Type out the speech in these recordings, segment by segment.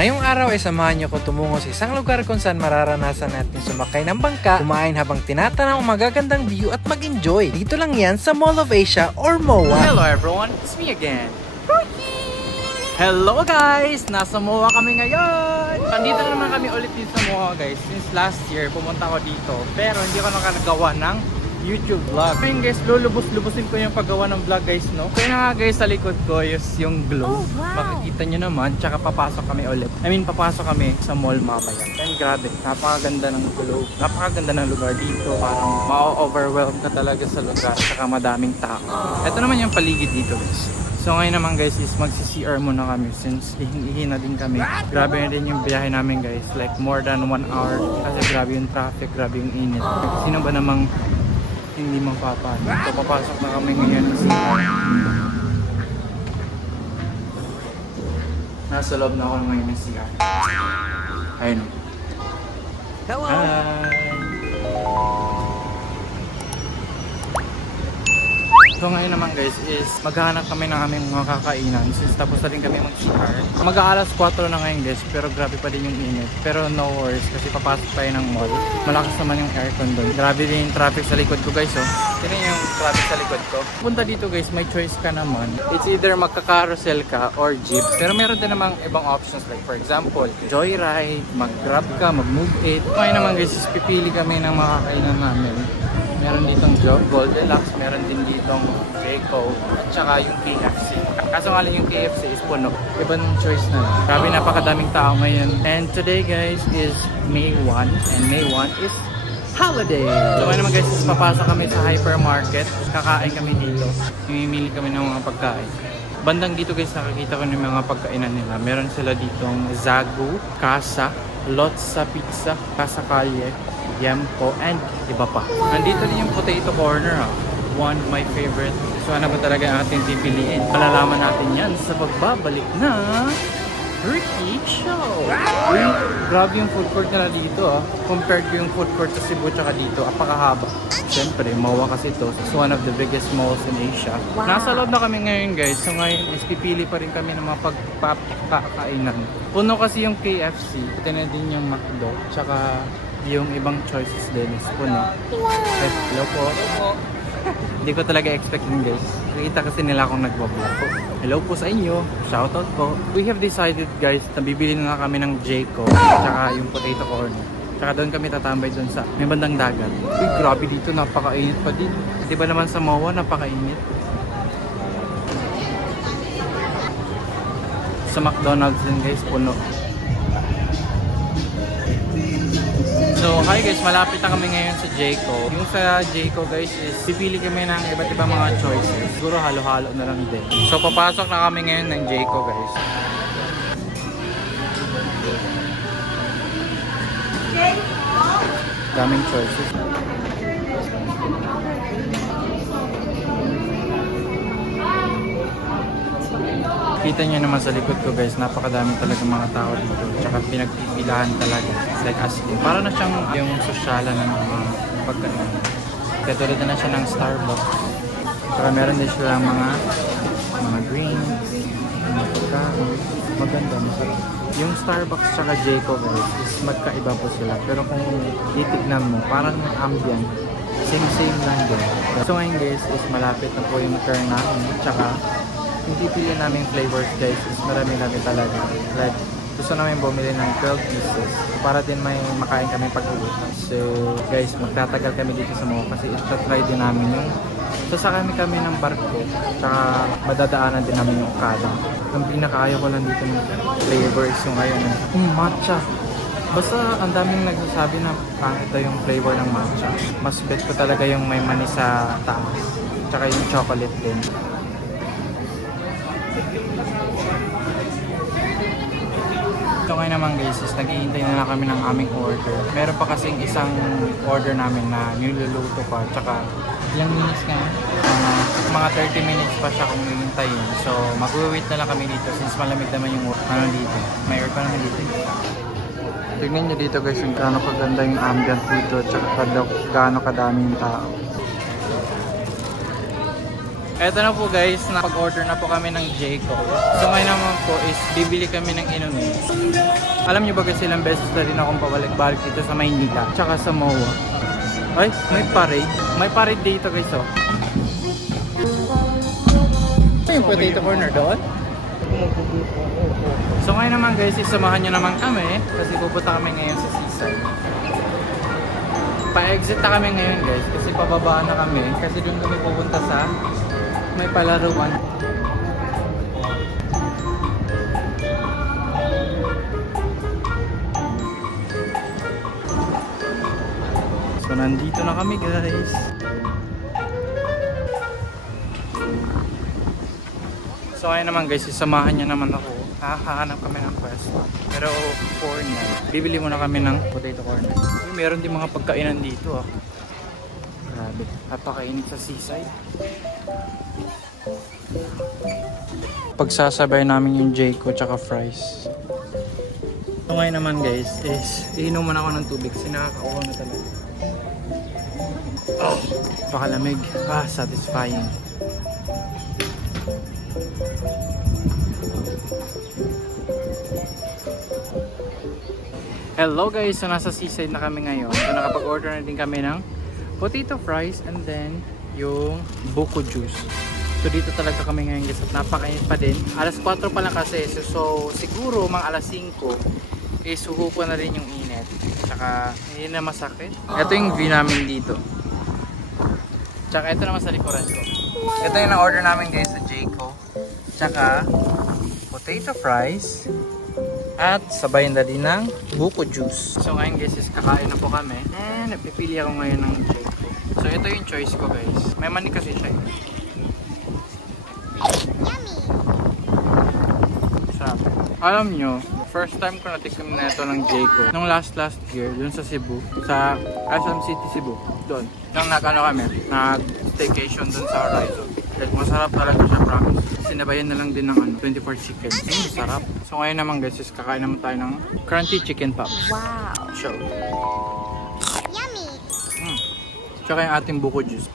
Ngayong araw ay samahan niyo ko tumungo sa isang lugar kung saan mararanasan natin sumakay ng bangka, kumain habang tinatanaw ang magagandang view at mag-enjoy. Dito lang yan sa Mall of Asia or MOA. Hello everyone, it's me again. Hello guys! Nasa MOA kami ngayon! Nandito na naman kami ulit dito sa MOA guys. Since last year, pumunta ako dito. Pero hindi ko nakagawa ng YouTube vlog. Ngayon guys, lulubos-lubusin ko yung paggawa ng vlog guys, no? Kaya na nga guys, sa likod ko is yung globe. Makikita nyo naman, tsaka papasok kami ulit. Papasok kami sa mall mamaya. And grabe, napakaganda ng globe. Napakaganda ng lugar dito. Parang ma-overwhelm ka talaga sa lugar. Tsaka madaming tao. Ito naman yung paligid dito guys. So ngayon naman guys is magsi-CR muna kami since ihing-ihi na din kami. Grabe na din yung biyahe namin guys. Like more than 1 hour. Kasi grabe yung traffic, grabe yung init. Sino ba namang hindi mapapano? So papasok na kami ngayon sa CR. Nasa loob na ako ngayon ng CR. Ayun. Hello! Hi! So ngayon naman guys is maghahanap kami ng aming mga kakainan since tapos na rin kami mag-CR. Mag-aalas 4 na ngayon guys pero grabe pa din yung init. Pero no worries kasi papasok tayo ng mall. Malakas naman yung aircon doon. Grabe din yung traffic sa likod ko guys oh. Tingnan yung traffic sa likod ko. Punta dito guys may choice ka naman. It's either magka-carousel ka or jeep. Pero meron din namang ibang options like for example joyride, mag-grab ka, mag-move it. Ngayon naman guys is pipili kami ng mga kakainan namin. Meron ditong Goldilocks, meron din ditong Jayco, at saka yung KFC. Kaso nga lang yung KFC is puno. Ibang choice na lang. Grabe, napakadaming tao ngayon. And today guys is May 1. And May 1 is holiday. So ngayon naman guys is papasok kami sa hypermarket. Kakain kami dito. Mimili kami ng mga pagkain. Bandang dito guys nakikita ko ng mga pagkainan nila. Meron sila ditong Zagu, Casa, Lotsa Pizza, Casa Calle, Yempo, and iba pa. Nandito din yung potato corner ha. One of my favorite. So ano ba talaga ang ating pipiliin? Malalaman natin yan sa pagbabalik na Ricky Show! Uy, grabe yung food court nila dito ha. Compared ko yung food court sa Cebu tsaka dito, apakahaba. Siyempre, MOA kasi ito. It's one of the biggest malls in Asia. Nasa loob na kami ngayon guys. So ngayon is pipili pa rin kami ng mga pagpapakainan. Puno kasi yung KFC. Ito na din yung McDo. Tsaka yung ibang choices din is puno. Hello po. Hindi ko talaga expecting guys. Nakita kasi nila akong nagbablog. Hello po sa inyo. Shoutout po. We have decided guys na bibili na kami ng Jayco. Tsaka yung potato corner. Tsaka doon kami tatambay doon sa may bandang dagat. Uy, grabe dito. Napakainit pa din. Diba naman sa MOA napakainit. Sa McDonald's din guys puno. So, hi guys, malapit na kami ngayon sa Jayco. Yung sa Jayco guys is pipili kami ng iba't ibang mga choices. Siguro halo-halo na lang din. So, papasok na kami ngayon ng Jayco guys. Daming choices. Kita nyo naman sa likod ko guys, napakadami talaga mga tao dito. Tsaka pinagpipilahan talaga. It's like as in, para na siyang yung sosyalan ng mga pagkain. Katulad na siya ng Starbucks. Tsaka meron din sila mga drinks, mga pagkain. Maganda, masarap. Yung Starbucks tsaka Jayco guys, is magkaiba po sila. Pero kung titignan mo, parang ambient. Same lang din. So ngayon guys, is malapit na po yung turn namin. Tsaka yung pipili namin flavors guys is marami talaga. Like, gusto namin bumili ng 12 pieces para din may makain kami pag-uwi. So guys, magtatagal kami dito sa MOA kasi itatry din namin yung sasakay kami ng barko tsaka madadaanan din namin yung Okada. Ang pinakaayaw ko lang dito ng flavors yung ngayon matcha. Basta ang daming nagsasabi na pangit daw yung flavor ng matcha. Mas bet ko talaga yung may mani sa taas tsaka yung chocolate din. So ngayon naman guys, is naghihintay na kami ng aming order. Meron pa kasing isang order namin na niluluto pa. Tsaka ilang minutes nga? Mga 30 minutes pa siya kung hihintayin. So mag-wait na lang kami dito since malamig naman yung ano dito. May air pa naman dito. Tignan nyo dito guys yung gaano kaganda yung ambient dito. Tsaka gaano kadaming tao. Eto na po guys, napag-order na po kami ng Jayco. So ngayon naman po is bibili kami ng inumin. Alam niyo ba guys, ilang beses na rin akong pabalik-balik dito sa Maynila, tsaka sa MOA. Ay, may parade. May parade dito guys, oh. Yung potato corner doon? So ngayon naman guys, isamahan nyo naman kami kasi pupunta kami ngayon sa seaside. Pa-exit na kami ngayon guys kasi pababa na kami kasi doon kami pupunta sa may palaruan. So nandito na kami guys. So ngayon naman guys, isamahan niya naman ako. Hahanap kami ng pwesto. Pero for now, bibili muna kami ng potato corner. Meron din mga pagkainan dito ah. Grabe, napakainit sa seaside. Pagsasabay namin yung Jayco tsaka fries. So ngayon naman guys, is iinom muna ako ng tubig kasi nakakauhaw na talaga. Oh, pakalamig. Ah, satisfying. Hello guys, so nasa seaside na kami ngayon. So nakapag-order na din kami ng potato fries and then yung buko juice. So dito talaga kami ngayon guys at napakainit pa din. Alas 4 pa lang kasi. So siguro mga alas 5 is suhuko na rin yung init. Tsaka hindi na masakit. Ito yung view namin dito. Tsaka ito naman sa likuran ko. Ito yung na-order namin guys sa Jayco. Tsaka potato fries. At sabayan na din ng buko juice. So ngayon guys is kakain na po kami. And napipili ako ngayon ng Jayco. So ito yung choice ko guys. May mani kasi siya. Yummy! Sarap. Alam nyo, first time ko natikim na ito ng Jayco. Nung last year, dun sa Cebu. Sa SM City, Cebu. Doon. Nung nag-staycation dun sa Horizon. Like, masarap talaga siya, promise. Sinabayan na lang din ng 24 chicken. Sarap. So ngayon naman guys, is kakain naman tayo ng crunchy chicken pops. Wow! Show. Yummy! Tsaka yung ating buko juice.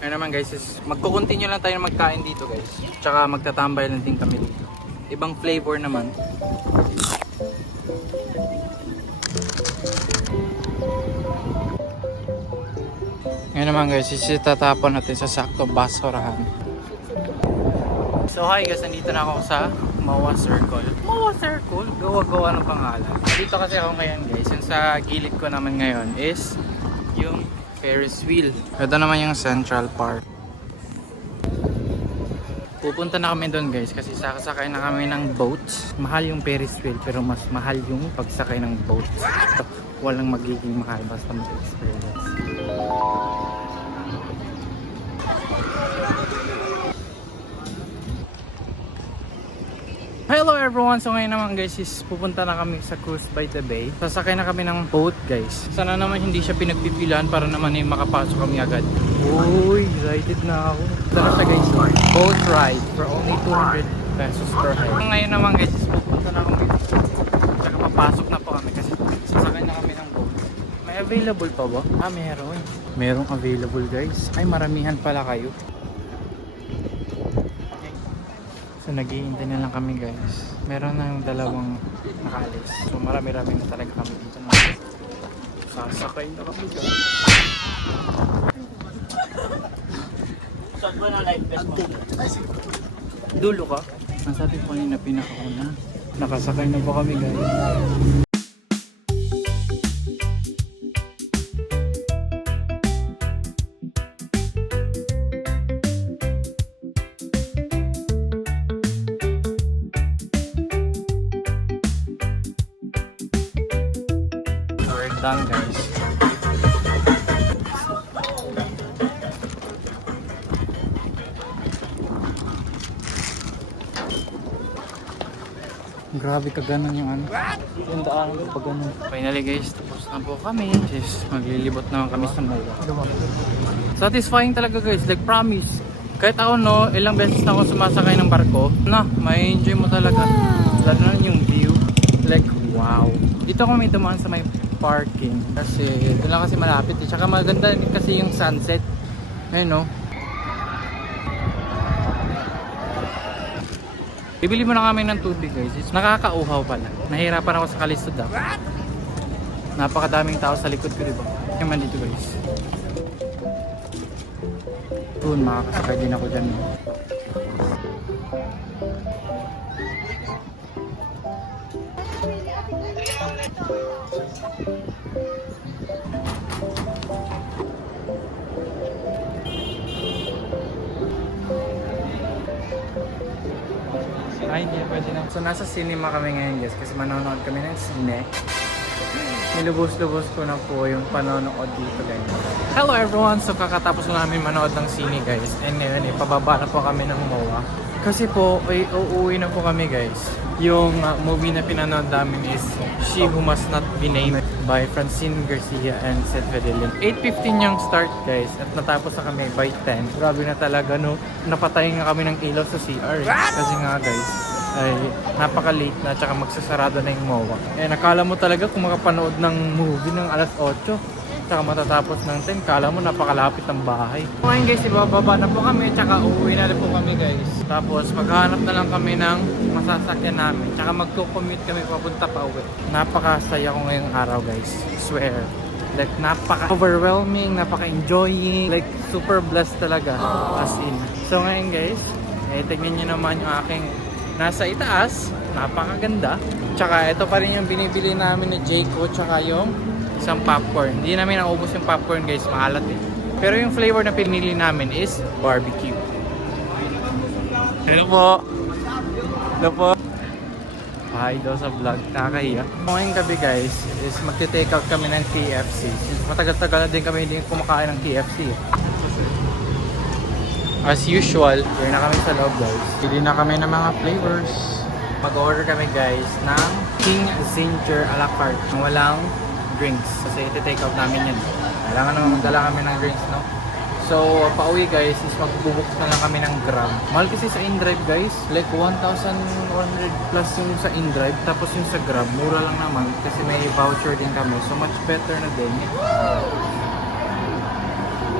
Ngayon naman guys, is magko-continue lang tayo na magkain dito guys. Tsaka magtatambay lang din kami dito. Ibang flavor naman. Ngayon naman guys, isitatapon natin sa sakto basurahan. So hi guys, nandito na ako sa MOA Circle. MOA Circle? Gawa-gawa ng pangalan. Dito kasi ako ngayon guys, yung sa gilid ko naman ngayon is yung Ferris wheel. Ito naman yung Central Park. Pupunta na kami doon guys kasi sasakay na kami ng boats. Mahal yung Ferris wheel pero mas mahal yung pagsakay ng boats. Walang magiging mahal basta mag-experience. Hello everyone! So ngayon naman guys is pupunta na kami sa Cruise by the Bay. Sasakay na kami ng boat guys. Sana naman hindi siya pinagpipilan para naman makapasok kami agad. Uy, excited na ako. Ito na siya guys. Boat ride for only 200 pesos per head. Ngayon naman guys is pupunta na kami. Tsaka papasok na po kami kasi sasakay na kami ng boat. May available pa ba? Ah, meron. Merong available guys. Ay, maramihan pala kayo. So naghihintay na lang kami guys. Meron ng dalawang nakaalis. So marami-rami na talaga kami dito na. Sasakay na kami guys. Dulo ka? Ang sabi ko kanina pinakauna. Nakasakay na po kami guys. Done guys. Grabe ka ganun yung ano. Yung daan pag ganun. Finally guys, tapos na po kami. Yes, maglilibot naman kami sa MOA. Satisfying talaga guys, like promise. Kahit ako no, ilang beses na ako sumasakay ng barko. Na, may enjoy mo talaga. Lalo na yung view. Like wow. Dito kami dumaan sa may parking kasi doon lang kasi malapit eh. Tsaka maganda din kasi yung sunset. Ayun no. Bibili mo na kami ng tubig guys. It's nakakauhaw pala. Nahirapan ako sa kalisod ah. Napakadaming tao sa likod ko, diba? Naman dito guys. Doon, makakasakay din ako dyan. Ay, hindi pwede na. So, nasa cinema kami ngayon guys kasi manonood kami ng sine. Nilubos-lubos ko na po yung panonood dito guys. Hello everyone! So, kakatapos na namin manood ng sine guys. And ngayon, pababa na po kami ng MOA. Kasi po, uuwi na po kami guys. Yung movie na pinanood namin is She Who Must Not Be Named by Francine Garcia and Seth Vedelin. 8:15 yung start guys at natapos na kami by 10. Grabe na talaga no. Napatay nga kami ng ilaw sa CR. Kasi nga guys, ay napaka-late na tsaka magsasarado na yung MOA. Eh nakala mo talaga kung makapanood ng movie ng alas 8 tsaka matatapos ng 10, kala mo napakalapit ng bahay. Ngayon guys, ibababa na po kami tsaka uuwi na rin po kami guys. Tapos maghahanap na lang kami ng masasakyan namin tsaka magko-commute kami papunta pa uwi. Napakasaya ko ngayong araw guys, swear. Like napaka-overwhelming, napaka-enjoying, like super blessed talaga as in. So ngayon guys, tignan nyo naman yung aking nasa itaas, napakaganda. Tsaka ito pa rin yung binibili namin ni Jayco tsaka yung isang popcorn. Hindi namin naubos yung popcorn guys, maalat eh. Pero yung flavor na pinili namin is barbecue. Hello po! Hello po! Hi daw sa vlog, nakakahiya. Ngayong gabi guys, is magte-take out kami ng KFC. Matagal-tagal na din kami hindi kumakain ng KFC. As usual, here na kami sa loob guys. Pili na kami ng mga flavors. Mag-order kami guys ng King Ginger a la carte. Walang drinks. Kasi iti-take out namin yan. Kailangan naman magdala kami ng drinks, no? So, pauwi guys, is magbubook na lang kami ng Grab. Mahal kasi sa InDrive guys. Like 1,100 plus yung sa InDrive. Tapos yung sa Grab, mura lang naman. Kasi may voucher din kami. So, much better na din.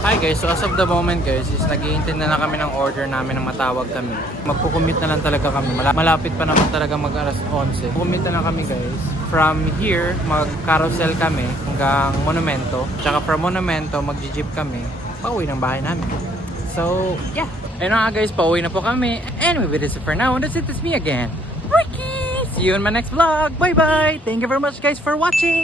Hi guys, so as of the moment guys, is naghihintay na lang kami ng order namin na matawag kami. Magpo-commute na lang talaga kami. Malapit pa naman talaga mag-alas 11. Commute na lang kami guys. From here, mag-carousel kami hanggang Monumento. Tsaka from Monumento, mag-jeep kami. Pauwi ng bahay namin. So, yeah. Ayun na nga guys, pauwi na po kami. Anyway, that's it for now. That's it, it's me again, Ricky! See you in my next vlog. Bye-bye! Thank you very much guys for watching!